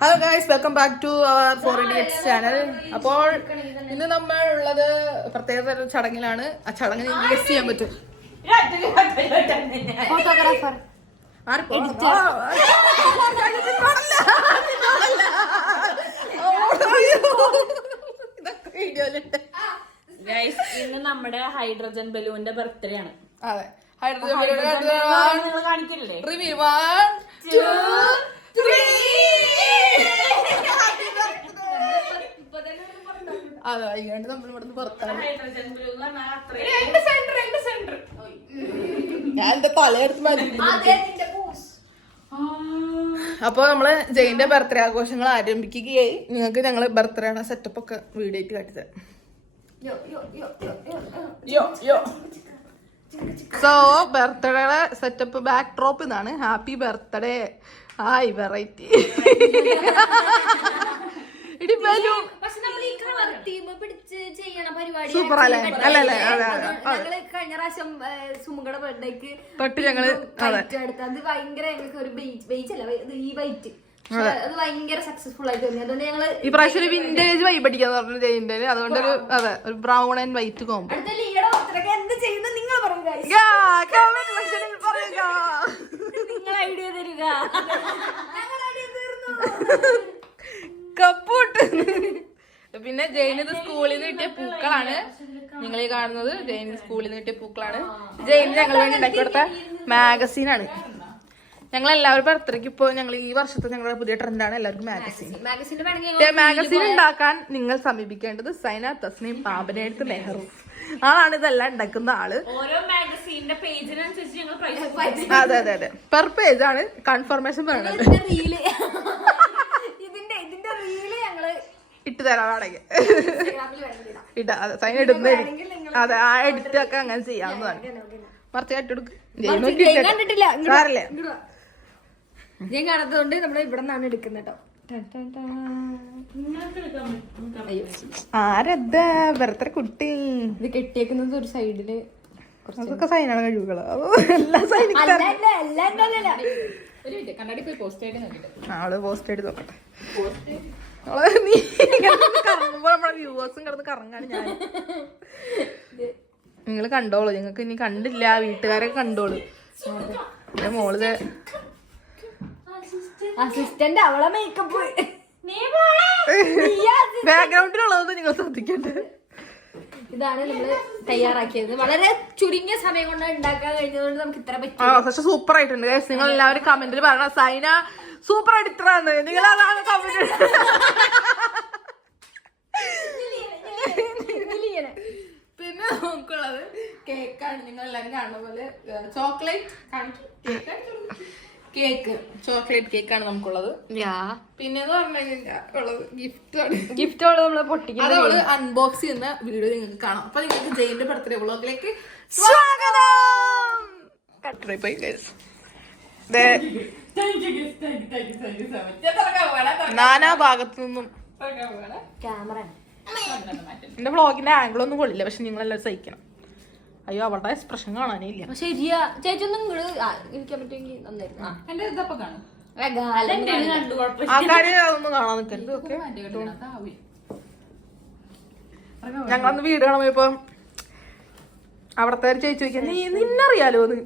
Hello guys, welcome back to our 4 Idiots channel. അപ്പോൾ ഇന്ന് നമ്മൾ ഉള്ളത് പ്രത്യേക തരം ചടങ്ങിലാണ്. ആ ചടങ്ങ് നിങ്ങൾക്ക് ഗസ് ചെയ്യാൻ പറ്റും. ഫോട്ടോഗ്രാഫർ ഇന്ന് നമ്മുടെ ഹൈഡ്രജൻ ബലൂണിന്റെ ബർത്ത്ഡേ ആണ്. അതെ, ഹൈഡ്രജൻ ബലൂൺ നിങ്ങൾ കാണിക്കില്ലേ? റിവ്യൂ 1 2 3. അതെ, ഇങ്ങോട്ട് നമ്മൾ ഇവിടുന്ന് പുറത്താണ്. ഞാൻ എന്റെ തലയെടുത്ത് മാറ്റി. അപ്പൊ നമ്മള് ജയിന്റെ ബർത്ത്ഡേ ആഘോഷങ്ങൾ ആരംഭിക്കുകയായി. നിങ്ങൾക്ക് ഞങ്ങള് ബർത്ത്ഡേ ആണ് സെറ്റപ്പ് ഒക്കെ വീഡിയോ ആയിട്ട് കാട്ടിത്തരാം. സോ ബർത്ത്ഡേയുടെ സെറ്റപ്പ് ബാക്ക് ഡ്രോപ്പ് ഇതാണ്. Happy birthday. Hi variety. Super അല്ലേ? അല്ലല്ലേ? ഞങ്ങള് കഴിഞ്ഞ പ്രാവശ്യം സുമുഖയുടെ ബർത്ത്ഡേക്ക് തൊട്ട് ഞങ്ങള് എടുത്തത്. അത് ഭയങ്കര ഞങ്ങൾക്ക് ഒരു ബെയ്ച്ച് അല്ല, ഈ വൈറ്റ് അത് ഭയങ്കര സക്സസ്ഫുൾ ആയിട്ട് തോന്നി. അതുകൊണ്ട് ഞങ്ങള് ഈ പ്രാവശ്യം ഒരു വിന്റേജ് വൈബ് അടിക്കാന്ന് പറഞ്ഞു ജയിന്റെ. അതുകൊണ്ട് ഒരു അതെ ഒരു ബ്രൗൺ ആൻഡ് വൈറ്റ് കോമ്പോ. അടുത്ത ലീയുടെ ബർത്ത്ഡേക്ക് എന്ത് ചെയ്യുന്നത് നിങ്ങൾ പറയുക, നിങ്ങൾ ഐഡിയ തരിക. കപ്പൂട്ട്. പിന്നെ ജയിന് സ്കൂളിൽ നിന്ന് കിട്ടിയ പൂക്കളാണ് നിങ്ങൾ ഈ കാണുന്നത്. ജയിന് സ്കൂളിൽ നിന്ന് കിട്ടിയ പൂക്കളാണ്. ജയിന് ഞങ്ങൾ വേണ്ടി ഉണ്ടാക്കി കൊടുത്ത മാഗസീനാണ്. ഞങ്ങൾ എല്ലാവരും ബർത്ത്ഡേക്ക് ഇപ്പോൾ ഞങ്ങൾ ഈ വർഷത്തെ ഞങ്ങളുടെ പുതിയ ട്രെൻഡാണ് എല്ലാവർക്കും മാഗസീൻ. മാഗസീൻ ഉണ്ടാക്കാൻ നിങ്ങൾ സമീപിക്കേണ്ടത് സൈന തസ്നീം പാമ്പനെടുത്ത് നെഹ്റു ആളാണ് ഇതെല്ലാം ഉണ്ടാക്കുന്ന ആള്. ഓരോ മാഗസീനിന്റെ പേജിനനുസരിച്ച് ഞങ്ങൾ അതെ അതെ അതെ പെർ പേജ് ആണ് കൺഫർമേഷൻ പറയുന്നത്. ഇതിന്റെ റീല് ഞങ്ങള് ഇട്ട് തരാവാണെങ്കിൽ ഇടാ. അതെ, സൈൻ ഇടുന്ന അതെ ആ എഡിറ്റ് ഒക്കെ അങ്ങനെ ചെയ്യാവുന്നതാണ്. മറച്ചായിട്ട് കണ്ടിട്ടില്ല സാറല്ലേ ഞാൻ കാണാത്തതുകൊണ്ട് നമ്മള് ഇവിടെ നിന്നാണ് എടുക്കുന്നത് കേട്ടോ. ആരതാ ബർത്ത്ഡേ കുട്ടി? ഇത് കെട്ടിയേക്കുന്നത് ഒരു സൈഡില്. അതൊക്കെ സൈനാണ് കഴിവുകള്. എല്ലാ സൈനിക്കും കണ്ണാടി പോയി പോസ്റ്റ് ആയിട്ട് നോക്കിട്ട് ആള് പോസ്റ്റ് ചെയ്ത് നോക്കട്ടെ. നീ കറങ്ങുമ്പോ നമ്മളെ വ്യൂവേഴ്സും കിടന്ന് കറങ്ങാണ്. ഞാൻ നിങ്ങൾ കണ്ടോളൂ. നിങ്ങൾക്ക് ഇനി കണ്ടില്ല വീട്ടുകാരൊക്കെ കണ്ടോളൂ. എന്റെ മോള് അസിസ്റ്റന്റ് അവളെ മേക്കപ്പ് ബാക്ക്ഗ്രൗണ്ടിലുള്ളത് നിങ്ങൾ ശ്രദ്ധിക്കേണ്ടത്. ഇതാണ് നമ്മള് തയ്യാറാക്കിയത്. വളരെ ചുരുങ്ങിയ സമയം കൊണ്ട് ഉണ്ടാക്കാൻ കഴിഞ്ഞതുകൊണ്ട് നമുക്ക് ഇത്ര പറ്റും. പക്ഷെ സൂപ്പർ ആയിട്ടുണ്ട്. നിങ്ങൾ എല്ലാവരും കമന്റിൽ പറയണം സൈന സൂപ്പർ എഡിറ്ററാണ്. നിങ്ങൾ അതാണ് കമന്റ്. പിന്നെ നമുക്കുള്ളത് കേക്കാണ്. നിങ്ങൾ എല്ലാവരും കാണുന്ന പോലെ ചോക്ലേറ്റ് കേക്ക്, ചോക്ലേറ്റ് കേക്കാണ് നമുക്കുള്ളത്. പിന്നെ പറഞ്ഞു ഉള്ളത് ഗിഫ്റ്റ് നമ്മള് പൊട്ടിക്കും. അത് അവള് അൺബോക്സ് ചെയ്യുന്ന വീഡിയോ നിങ്ങൾക്ക് കാണാം. അപ്പൊ നിങ്ങൾക്ക് ജയിന്റെ ബർത്ത്ഡേ വ്ളോഗിലേക്ക് സ്വാഗതം. നാനാ ഭാഗത്തു നിന്നും ക്യാമറ എന്റെ വ്ളോഗിന്റെ ആംഗിൾ ഒന്നും കൊള്ളില്ല. പക്ഷെ നിങ്ങളെല്ലാം സഹിക്കണം. അയ്യോ അവളുടെ എക്സ്പ്രഷൻ കാണാനേ ഇല്ല. ശരിയാ ചേച്ചി ഒന്നും ഇരിക്കാൻ പറ്റുമെങ്കിൽ നന്നായിരുന്നു. ആൾക്കാര് അതൊന്നും കാണാൻ നിൽക്കരുത്. ഞങ്ങളന്ന് വീട് കാണുമ്പോ അവിടത്തെ ചേച്ചി ചോദിക്കാൻ നീ നിന്നറിയാലോ എന്ന്.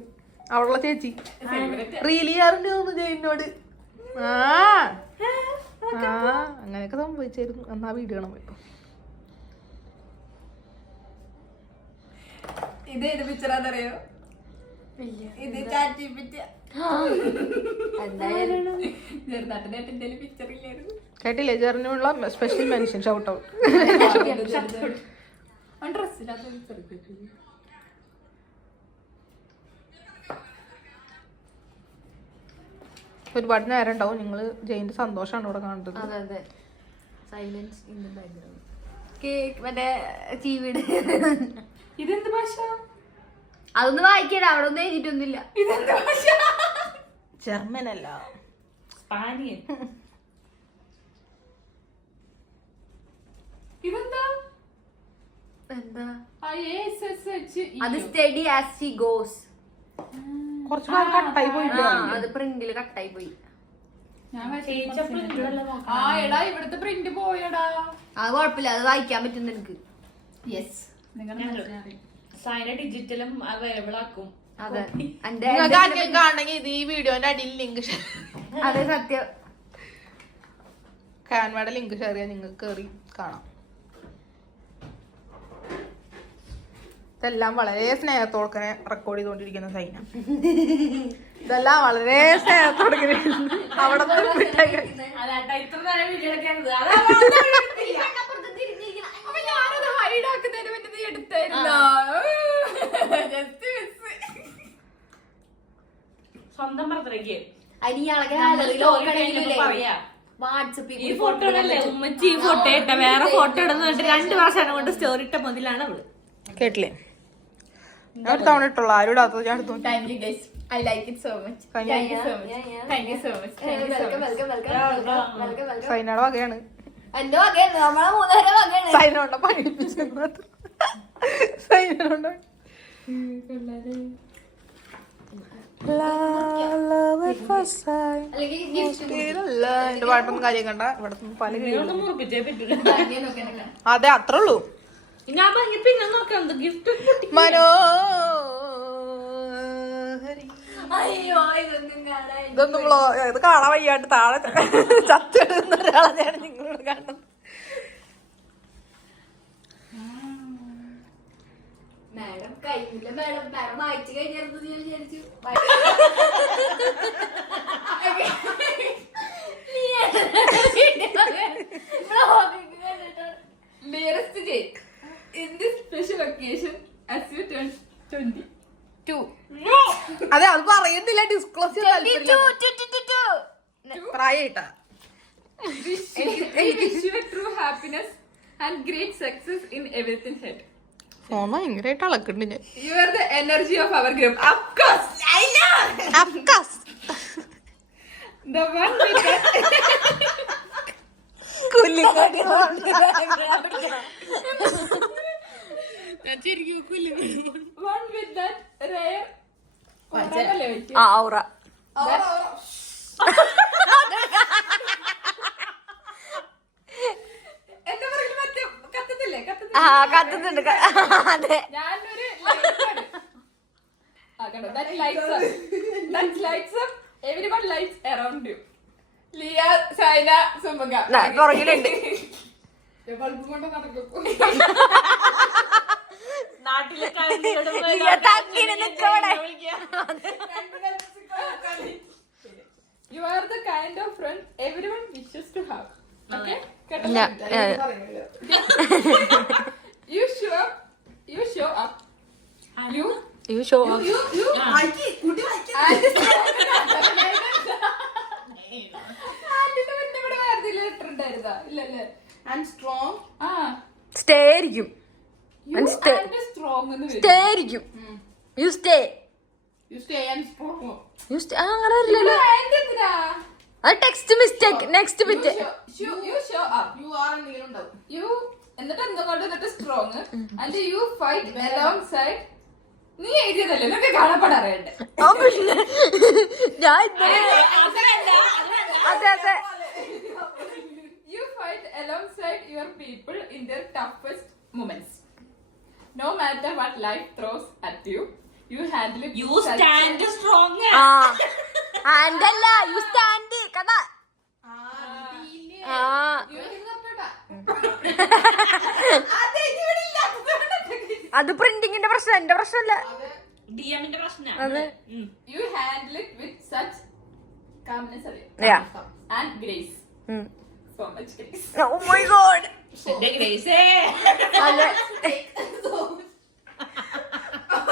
അവളുള്ള ചേച്ചി റീൽ ചെയ്യാറുണ്ട് ജയിനോട്. അങ്ങനെയൊക്കെ സംഭവിച്ചായിരുന്നു അന്ന് ആ വീട് കാണാൻ പോയപ്പോ. ഇത് ഏത് പിക്ചറാന്നറിയോ? ഇത് കേട്ടില്ലേ? ജെറിനുള്ള സ്പെഷ്യൽ മെൻഷൻ ഷൗട്ട് ഔട്ട്. ഒരുപാട് നേരം ഉണ്ടാവും. നിങ്ങള് ജയിന്റെ സന്തോഷമാണ് ഇവിടെ കാണുന്നത്. കേക്ക് മറ്റേ ചീവീട്. ഇതെന്ത് ഭാഷ? അതൊന്നും വായിക്കണ്ട. അവിടെ ഒന്നും എഴുതിട്ടൊന്നുമില്ല. ജർമ്മൻ അല്ല, സ്പാനിയൻ. ഇതെന്താ? അത് സ്റ്റഡി ആസ് ഷി ഗോസ്. കുറച്ച് കട്ടായി പോയില്ല. അത് പ്രിന്റില് കട്ടായി പോയി. ആ എടാ ഇവിടുത്തെ പ്രിന്റ് പോയടാ. അത് കുഴപ്പമില്ല, അത് വായിക്കാൻ പറ്റും നിനക്ക്. യെസ്, സൈന ഡിജിറ്റലും അവൈലബിൾ ആക്കും. അതെ നിങ്ങൾക്ക് ആർക്കെങ്കിലും കാണണമെങ്കിൽ ഇത് ഈ വീഡിയോന്റെ അടിയിൽ ലിങ്ക് അതെ സത്യം. കാൻവയുടെ ലിങ്ക് ഷെയർ ചെയ്യാൻ നിങ്ങൾക്ക് കയറി കാണാം. ഇതെല്ലാം വളരെ സ്നേഹത്തോടെ റെക്കോർഡ് ചെയ്തുകൊണ്ടിരിക്കുന്ന സൈന. ഇതെല്ലാം വളരെ സ്നേഹത്തോടെ അവിടെ അതാട്ടാ ഇത്ര നേരം വീഡിയോ എടുക്കുന്നത്. സ്വന്തം ബർത്ത്ഡേക്ക് വാട്സപ്പിൽ ഈ ഫോട്ടോ അല്ലേ ഉമ്മച്ചി ഈ ഫോട്ടോ ഇട്ട, വേറെ ഫോട്ടോ ഇടുന്നിട്ട് 2 വർഷം കൊണ്ട് സ്റ്റോറി ഇട്ട മുതലാണ് അവള്. കേട്ടില്ലേ? ഞാൻ ഒരു തവണ ഇട്ടുള്ളൂ, ആരും ഇടാത്തത് ഞാൻ എടുത്തു. I like it so much. Thank you so much. Thank you so much. Welcome. സൈനയുടെ വകയാണ്. എന്റെ വകയാണ്, നമ്മളെ 3 വകയാണ്. സൈനോണ്ട പഠിപ്പിച്ചത് സൈനോണ്ട എന്റെ പാട്ടൊന്നും കാര്യം കണ്ട ഇവിടെ പല മുറിപ്പിച്ചേ പറ്റൂല. അതെ അത്രേ ഉള്ളൂ. ഞാൻ പിന്നെ നോക്കാം ഗിഫ്റ്റ് മനോഹരി. അയ്യോ ഇതൊന്നും കാണാൻ ഇതൊന്നും ഇത് കാണാൻ വയ്യാണ്ട് താഴെ ചത്തെടുക്കുന്ന ഒരാളെയാണ് നിങ്ങളോട് കാണുന്നത്. മാഡം കഴിഞ്ഞില്ല. മാഡം വായിച്ചു കഴിഞ്ഞാൽ ഞാൻ വിചാരിച്ചു Dearest Jane, in this special occasion, as you turn 22. അതെ അത് പറയുന്നില്ല, disclose പ്രായട്ടാ. Wish you a true happiness and great success in everything ahead. Phone ഭയങ്കരമായിട്ട് അളക്കുന്നുണ്ട് ഞാൻ. You are the energy of our group. Of course, I know. The one with that. One with that rare. ഔറ എന്റെ പുറകിൽ മറ്റേ കത്തുന്നില്ലേ? കത്തുന്നുണ്ട്. അതെ ഞാനൊരു that lights up everyone lights around you. Liya, Saina, സുമക പുറകിലുണ്ട്. Bulb കൊണ്ട് നടക്കും. You are the kind of friend everyone wishes to have. Okay? You show up. You show up. You and strong. Stay ആയിരിക്കും. Strong. സ്റ്റേ ആയിരിക്കും. You stay. You stay and strong. You stay അങ്ങനെ വരില്ലല്ലോ. അത് text mistake. Next bit. You show up. You are എന്തെങ്കിലും ഉണ്ടാവും. You എന്നിട്ട് എന്തുകൊണ്ട് strong and you fight alongside. നീ എഴുതിയതല്ലേ, നിനക്ക് കാണപ്പെടാൻ അറിയണ്ടേ? ഞാൻ അതെ You fight alongside your people in their toughest moments. No matter what life throws at you, you handle it. You stand strong. And അല്ല യു സ്റ്റാൻഡ് കഥ. അത് പ്രിന്റിങ്ങിന്റെ പ്രശ്നം, എന്റെ പ്രശ്നമല്ല. DMന്റെ പ്രശ്നം. അതെ. You handle it with such calmness and grace. So much grace. Oh my god. Grace. അതെ.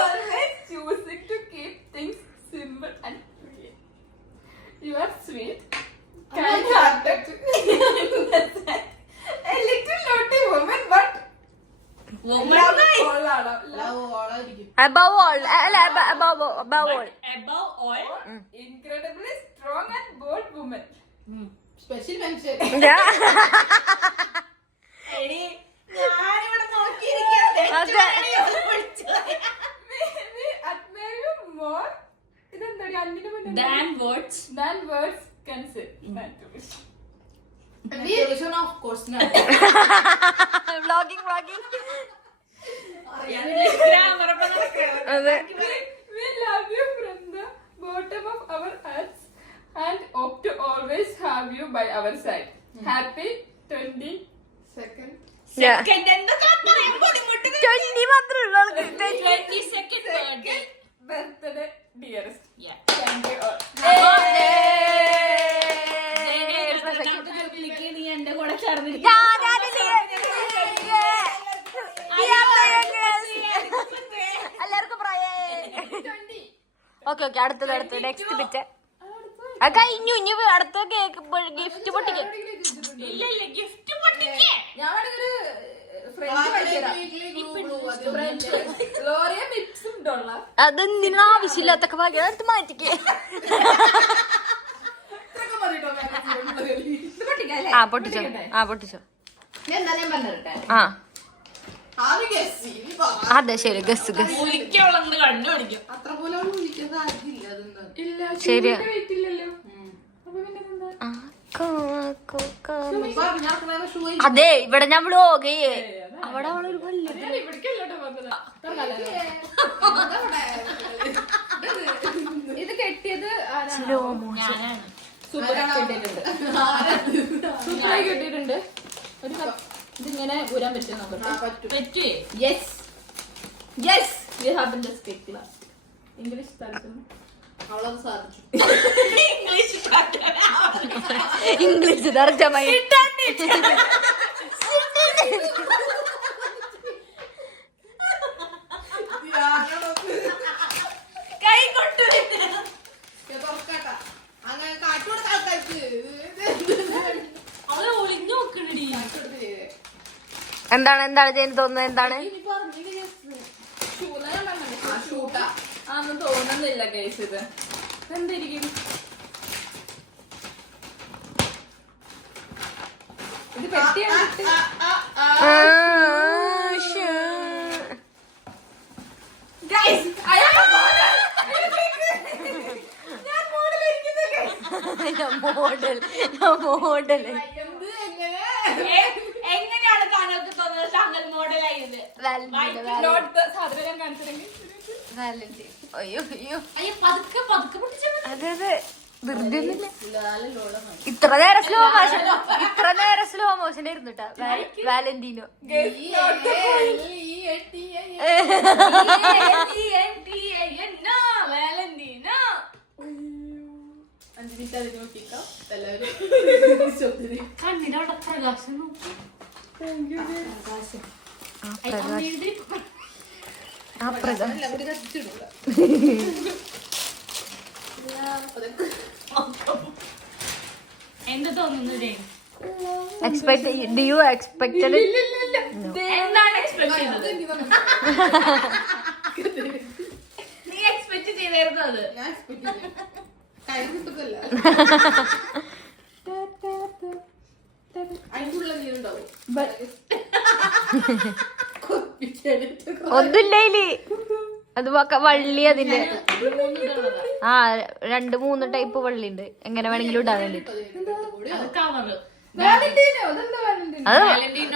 Always choosing to keep things simple and clear. You are sweet, kind-hearted, a little naughty woman, but love all. Above all, അല്ല above all. Incredibly strong and bold woman. Special mention. We admire you more than words cancel. Of course not. Vlogging അതെ. We love you from the bottom of our hearts and hope to always have you by our side. Happy 22nd. Yeah. 20 മാത്രമേ ഉള്ളൂ ആൾക്ക്. 22nd birthday, dearest. Yeah. Thank you all. നീ എന്റെ കൂടെ ചേർന്നിരിക്കും. എല്ലാവർക്കും okay അടുത്തത് next bit അത് കഴിഞ്ഞു. ഇനി അടുത്ത കേക്ക് ഗിഫ്റ്റ് പൊട്ടിക്കും. ഇല്ല ഗിഫ്റ്റ് പൊട്ടിക്കേ. ഞാൻ വേണമെങ്കിൽ ഫ്രഞ്ച് വായിച്ചുതരാം. ലോറിയ മിക്സും ഡോള. അതെന്തിനും ആവശ്യമില്ലാത്തൊക്കെ ഭാഗ്യം എടുത്ത് മാറ്റിക്കേ. പൊട്ടിച്ചോ. ആ അതെ ശരി. ഗസ് ഒരിക്കലുള്ളത് കണ്ടുപിടിക്കും. ഇല്ല ശരിയാ. വെയിറ്റ് ഇല്ലല്ലോ. അപ്പൊ പിന്നെ എന്താ? അതെ ഇവിടെ ഞാൻ വ്ളോഗ് ചെയ്യേ. അവിടെ അവളൊരു വല്ല ഞാൻ ഇവിടേക്കല്ലോട്ടോ വന്നത്. ഇത് കെട്ടിയത് സ്ലോ മോഷൻ. ഞാനാണ്. സൂപ്പറായി കെട്ടിയിട്ടുണ്ട്. ഒരു ഇതിങ്ങനെ ഊരാൻ പറ്റും നോക്കട്ടെ. പറ്റുവേ. Yes you have been just take class. English തരത്തുന്നു. അവളത് സാധിച്ചു. ഇംഗ്ലീഷ് തർജ്ജമ. കൈ കൊട്ടു. അങ്ങനെ കാട്ടുകൊടുത്ത ആൾക്കാർക്ക് അവളെ ഒളിഞ്ഞു നോക്കണടി. എന്താണ് ജെയിൻ തോന്നുന്നത്? എന്താണ് ആന്ന് തോന്നുന്നില്ല ഗൈസ്. ഇത് എന്തായിരിക്കും? ഇത് പെട്ടിയാണ്. മോഡൽ എങ്ങനെയാണ് താങ്കൾക്ക് തോന്നുന്നത് താങ്കൾ മോഡലായത്? സാധനം ഞാൻ കാണിച്ചില്ലെങ്കിൽ അയ്യോ അയ്യോ പതുക്കെ പൊട്ടിച്ചാൽ അതെ വെറുതെ ഇത്ര നേരം സ്ലോ മോഷൻ ആയിരുന്നു കേട്ടാ. Valentino Valentino. 5 മിനിറ്റ് അതിന് നോക്കിക്കാം എല്ലാവരും. കണ്ണിനവിടെ പ്രകാശം നോക്കി. എന്ത് തോന്നുന്നു? Do you expected it? എന്താണ് എക്സ്പെക്ട് ചെയ്തത്? നീ എക്സ്പെക്ട് ചെയ്തായിരുന്നു അത്? ഞാൻ എക്സ്പെക്ട് ചെയ്തു. കൈ കിട്ടത്തില്ല. അതിനുള്ള നീരുണ്ടാവും. ഒന്നുമില്ലേ അത് വള്ളി അതിന്റെ 2-3 ടൈപ്പ് വള്ളി ഉണ്ട്. എങ്ങനെ വേണമെങ്കിലും ഇടാൻ വേണ്ടിട്ട്. അത് കവറ്. വാലന്റീനോ. ഇതെന്താ വാലന്റീനോ? അത്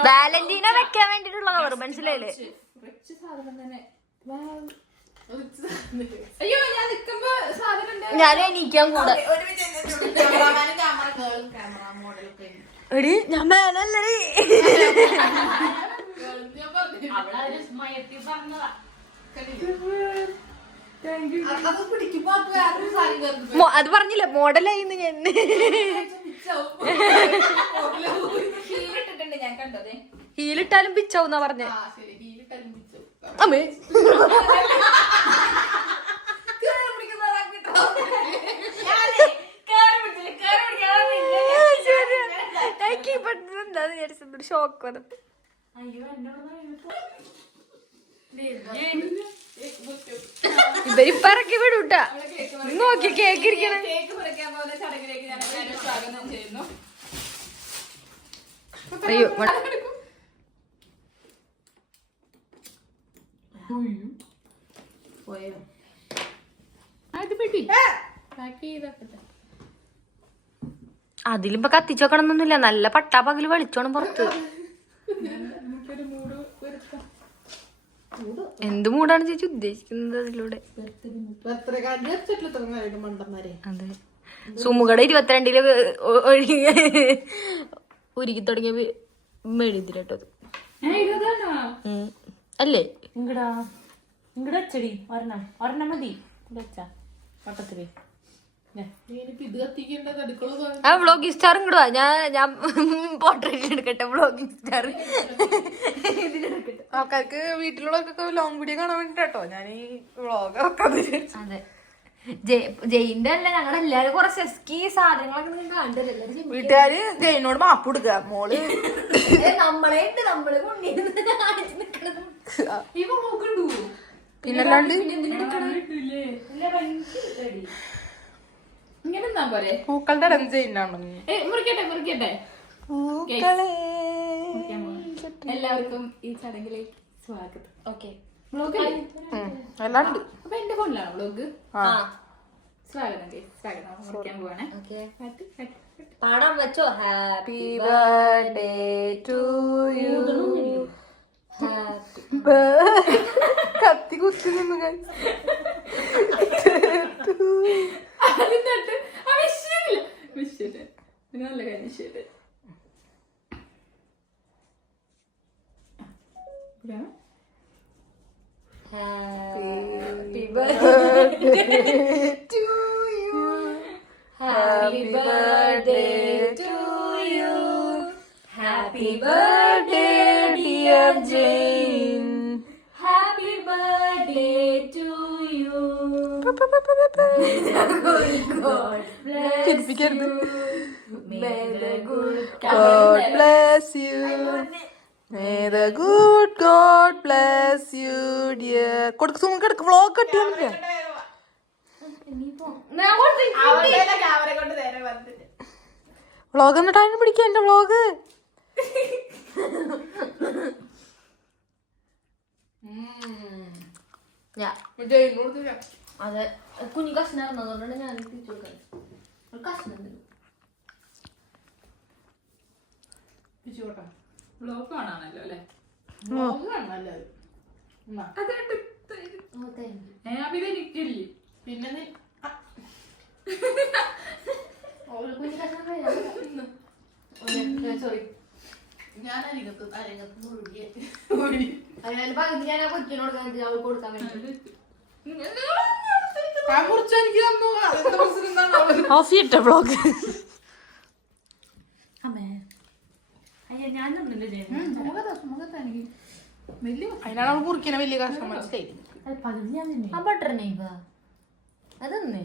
വാലന്റീന വെക്കാൻ വേണ്ടിട്ടുള്ള കവർ മനസ്സിലായില്ലേ? റിച്ച് സാധനം തന്നെ. അയ്യോ ഞാൻ നിക്കുമ്പോ സാധനം ഉണ്ട്. ഞാൻ എണീക്കാൻ കൂടെ ക്യാമറ മോഡലൊക്കെ എടി ഞാൻ മേലല്ലേ. അവളൊരു മയത്തിൽ പറഞ്ഞതാ. അത് പിടിക്കുമ്പോ വേറൊരു സാരി കയറുന്നു. അത് പറഞ്ഞില്ലേ മോഡലായിന്ന് ഞാൻ. ഇട്ടിട്ടുണ്ട് ഞാൻ കണ്ടതേ. ഹീലിട്ടാലും പിച്ചാവുന്നാ പറഞ്ഞേ. ശരി ഹീലിട്ടാലും പിടിച്ചു. അമ്മേ ഷോക്ക് വന്നപ്പോ ഇവരിപ്പ ഇറക്കി വിടൂട്ടാ. നോക്കി കേക്ക് ഇരിക്കണേ. കേക്ക് മുറിക്കാൻ പോകുന്ന ചടങ്ങിലേക്ക് ഞാൻ എല്ലാവരും സ്വാഗതം ചെയ്യുന്നു. അയ്യോ അത് പെട്ടി പാക്ക് ചെയ്തേ. അതിലിപ്പോ കത്തിച്ചോക്കണമെന്നൊന്നുമില്ല, നല്ല പട്ടാപ്പകല് വെളിച്ചോണം പുറത്ത്. എന്ത് മൂടാണ് ചേച്ചി ഉദ്ദേശിക്കുന്നത് അതിലൂടെ? അതെ, സുമുകടെ 22-ല് ഒരുക്കി തുടങ്ങിയ മെഴുതിരട്ടത് അല്ലേ? ഇങ്ങടച്ചടി ഒരെണ്ണം മതി വെച്ചാ വട്ടത്തില്. ആ വ്ളോഗിംഗ് സ്റ്റാർ ഇങ്ങോട്ട് വാ, ഞാൻ പോർട്രേറ്റ് എടുക്കട്ടെ. വ്ളോഗിംഗ് സ്റ്റാർ ആൾക്കാർക്ക് വീട്ടിലുള്ളവർക്കൊക്കെ ലോങ് വീഡിയോ കാണാൻ വേണ്ടിട്ടോ ഞാൻ ഈ വ്ളോഗ് വെക്കാതെ. അതെ, ജയിന്റെ അല്ല, ഞങ്ങളെല്ലാരും കുറച്ച് എസ്കി സാധനങ്ങളൊക്കെ കണ്ടല്ലോ. വീട്ടുകാര് ജയിനോട് മാപ്പ് കൊടുക്കുക. മോള് നമ്മളെ കൊണ്ടിരുന്ന് കാണിച്ച് നിക്കണത്. പിന്നല്ലാണ്ട് ഇങ്ങനെ എന്നാ പോരെ? പൂക്കളുടെ ഇടം ജയിനാണോ? മുറിക്കട്ടെ. എല്ലാവർക്കും ഈ ചടങ്ങിലേക്ക് സ്വാഗതം. ഓക്കെ, വ്ളോഗ് അല്ലാണ്ട് അപ്പൊ എന്റെ ഫോണിലാണോ വ്ളോഗ്? സ്വാഗതം സ്വാഗതം. മുറിക്കാൻ പോവാണേ. പാടാൻ വെച്ചോ. Happy birthday to you. കത്തി കുത്തി നിന്ന് നല്ല കാര്യം. ശരി, happy birthday to you. Happy birthday to you. Happy birthday dear Jane. Happy birthday to you. ചിരിപ്പിക്കരുത്. May the good God bless you. May the good God bless you, dear. കൊടുക്ക് സുമ കിടക്ക്. Vlog കട്ടി വന്നില്ല. വ്ളോഗ് എന്നിട്ട് അതിന് പിടിക്കുക എന്റെ vlog. അതെ, കുഞ്ഞു കഷ്ണായിരുന്നു, അതുകൊണ്ടാണ് ഞാൻ തിരിച്ചു കൊടുക്കാൻ. ഒരു കഷ്ണം വ്ളോഗ് കാണാണല്ലോ അല്ലേ? അപ്പൊ ഇതെനിക്കില്ലേ? പിന്നെ കുഞ്ഞു കഷ്ണം സോറി, ഞാൻ അരങ്ങത്ത് മുറുകിയ അതിനാൽ പകുതി ഞാൻ ആ കൊച്ചിനോട് അവൾക്ക് കൊടുക്കാൻ വേണ്ടി. ഓഫ് ചെയ്യട്ടെ വ്ളോഗ്. അമ്മേ അയ്യ ഞാൻ തന്നില്ല ചെയ്യുന്നത്. അതിനാണ് അവൾ മുറിക്കണ വലിയ കഷ്ടം. മനസ്സിലായി? പകുതി ഞാൻ തിന്നു. ആ ബട്ടർ നെയ്വ അതൊന്ന്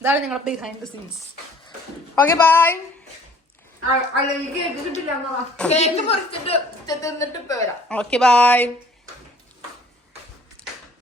ഇതാണ് ഞങ്ങളുടെ behind the scenes. Okay bye. Cake കിട്ടില്ല. കേക്ക് മുറിച്ചിട്ട് തിന്നിട്ട് ഇപ്പൊ വരാം. Okay bye.